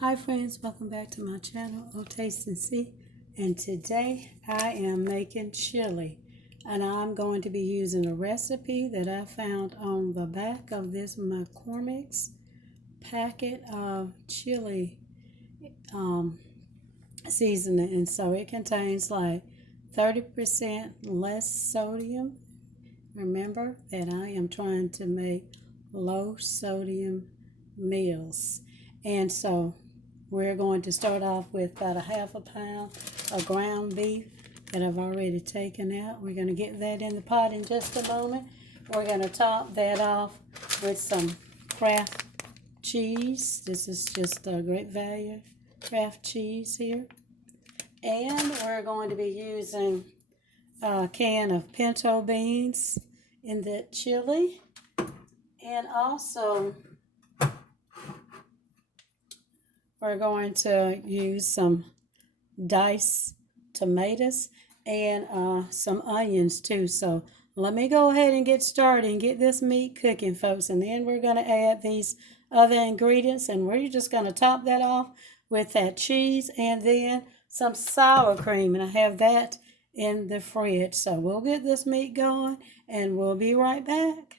Hi friends, welcome back to my channel, Oh Taste and See. And today I am making chili. And I'm going to be using a recipe that I found on the back of this McCormick's packet of chili seasoning. And so it contains like 30% less sodium. Remember that I am trying to make low sodium meals. And so we're going to start off with about a half a pound of ground beef that I've already taken out. We're going to get that in the pot in just a moment. We're going to top that off with some Kraft cheese. This is just a great value Kraft cheese here. And we're going to be using a can of pinto beans in that chili. And also we're going to use some diced tomatoes and some onions too. So let me go ahead and get started and get this meat cooking, folks. And then we're going to add these other ingredients, and we're just going to top that off with that cheese and then some sour cream. And I have that in the fridge. So we'll get this meat going and we'll be right back.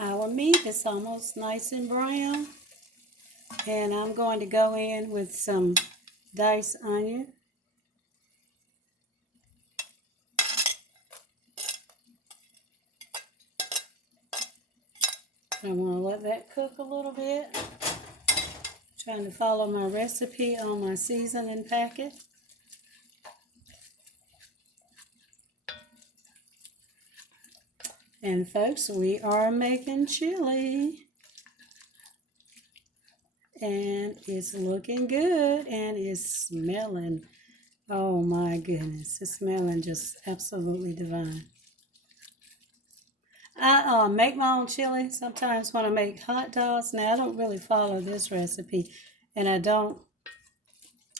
Our meat is almost nice and brown, and I'm going to go in with some diced onion. I'm going to let that cook a little bit. Trying to follow my recipe on my seasoning packet. And folks, we are making chili. And it's looking good and it's smelling. Oh my goodness, it's smelling just absolutely divine. I make my own chili sometimes when I make hot dogs. Now, I don't really follow this recipe, and I don't,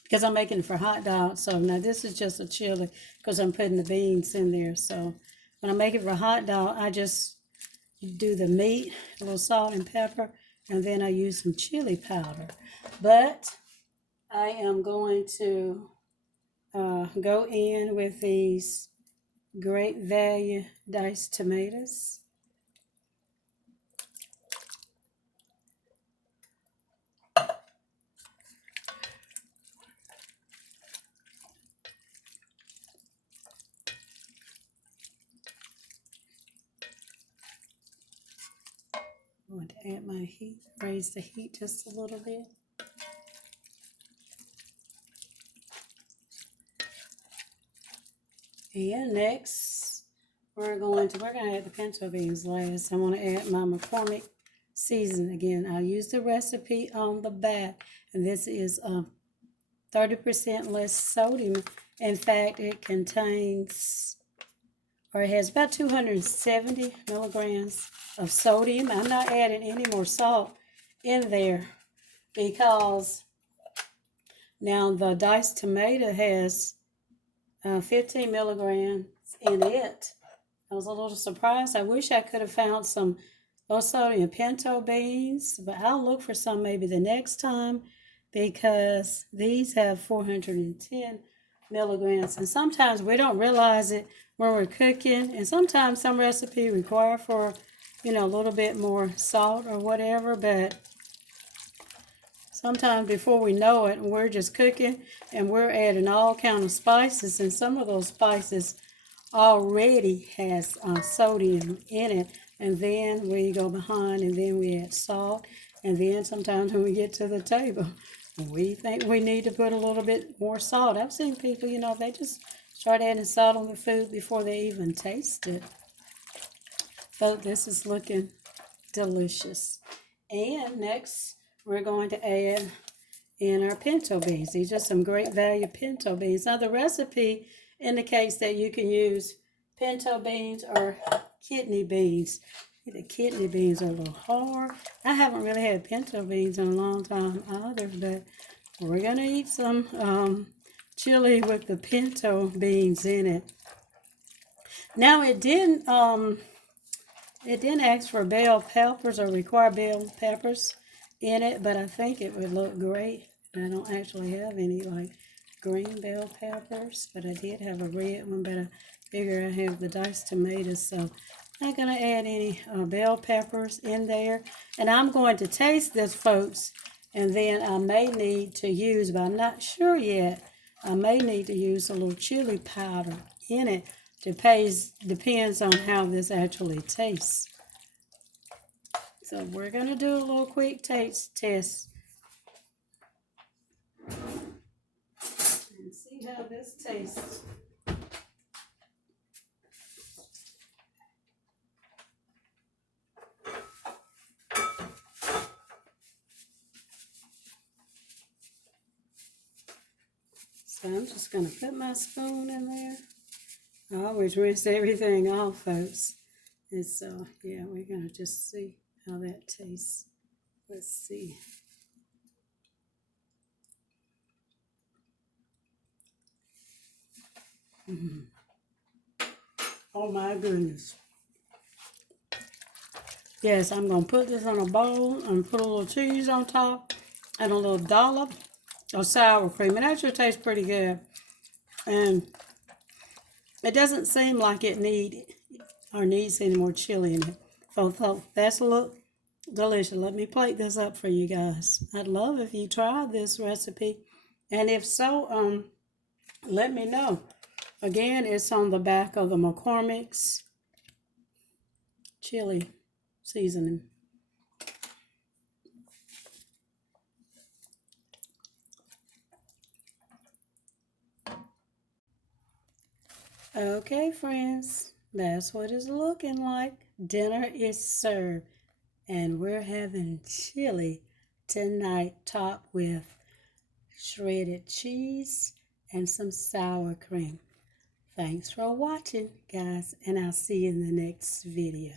because I'm making it for hot dogs. So now this is just a chili because I'm putting the beans in there. So when I make it for hot dog, I just do the meat, a little salt and pepper, and then I use some chili powder. But I am going to go in with these great value diced tomatoes. I'm going to add my heat, raise the heat just a little bit. And next, we're going to add the pinto beans last. I want to add my McCormick seasoning again. I'll use the recipe on the back, and this is 30% less sodium. In fact, it contains, or it has about 270 milligrams of sodium. I'm not adding any more salt in there because now the diced tomato has 15 milligrams in it. I was a little surprised. I wish I could have found some low sodium pinto beans, but I'll look for some maybe the next time because these have 410 milligrams. And sometimes we don't realize it when we're cooking, and sometimes some recipe require for, a little bit more salt or whatever, but sometimes before we know it, we're just cooking and we're adding all kind of spices, and some of those spices already has sodium in it, and then we go behind and then we add salt, and then sometimes when we get to the table, we think we need to put a little bit more salt. I've seen people, they just start adding salt on the food before they even taste it. But this is looking delicious. And next, we're going to add in our pinto beans. These are some great value pinto beans. Now, the recipe indicates that you can use pinto beans or kidney beans. The kidney beans are a little hard. I haven't really had pinto beans in a long time either, but we're going to eat some chili with the pinto beans in it. Now, it It didn't ask for bell peppers or require bell peppers in it, but I think it would look great. I don't actually have any like green bell peppers, but I did have a red one, but I figure I have the diced tomatoes, so I'm not going to add any bell peppers in there. And I'm going to taste this, folks, and then I may need to use, but I'm not sure yet, I may need to use a little chili powder in it. Depends on how this actually tastes. So we're going to do a little quick taste test and see how this tastes. So I'm just going to put my spoon in there. I always rinse everything off, folks. And so, yeah, we're going to just see how that tastes. Let's see. Oh my goodness. Yes, I'm going to put this on a bowl and put a little cheese on top and a little dollop of sour cream. It actually tastes pretty good. And it doesn't seem like it needs any more chili in it. So that's a look delicious. Let me plate this up for you guys. I'd love if you tried this recipe. And if so, let me know. Again, it's on the back of the McCormick's chili seasoning. Okay, friends, that's what it's looking like. Dinner is served, and we're having chili tonight, topped with shredded cheese and some sour cream. Thanks for watching, guys, and I'll see you in the next video.